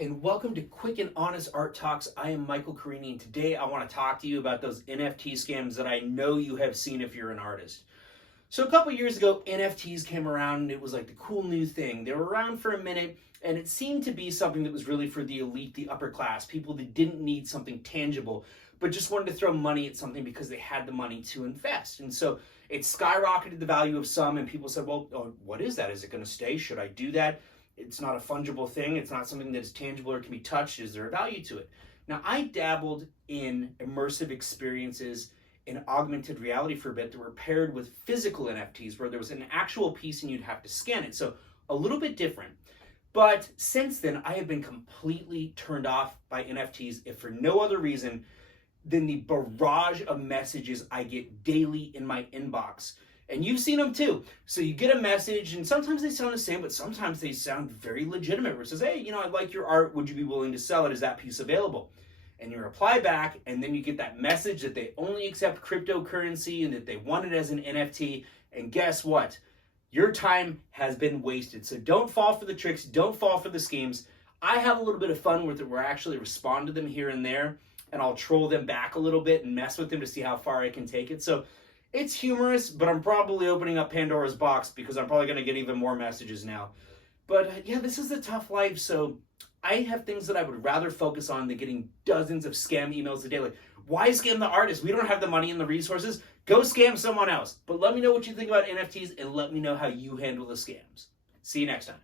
and welcome to Quick and Honest Art Talks. I am Michael Carini, and today I want to talk to you about those NFT scams that I know you have seen if you're an artist. So a couple years ago, NFTs came around, and it was like the cool new thing. They were around for a minute, and it seemed to be something that was really for the elite, the upper class, people that didn't need something tangible, but just wanted to throw money at something because they had the money to invest. And so it skyrocketed the value of some, and people said, well, what is that? Is it going to stay? Should I do that? It's not a fungible thing. It's not something that's tangible or can be touched. Is there a value to it? Now, I dabbled in immersive experiences in augmented reality for a bit that were paired with physical NFTs where there was an actual piece and you'd have to scan it. So a little bit different. But since then, I have been completely turned off by NFTs, if for no other reason than the barrage of messages I get daily in my inbox. And you've seen them too. So you get a message, and sometimes they sound the same, but sometimes they sound very legitimate, where it says, hey, I like your art. Would you be willing to sell it? Is that piece available? And you reply back, and then you get that message that they only accept cryptocurrency and that they want it as an NFT. And guess what? Your time has been wasted. So don't fall for the tricks. Don't fall for the schemes. I have a little bit of fun with it where I actually respond to them here and there, and I'll troll them back a little bit and mess with them to see how far I can take it. So it's humorous, but I'm probably opening up Pandora's box because I'm probably going to get even more messages now. But yeah, this is a tough life, so I have things that I would rather focus on than getting dozens of scam emails a day. Like, why scam the artist? We don't have the money and the resources. Go scam someone else. But let me know what you think about NFTs and let me know how you handle the scams. See you next time.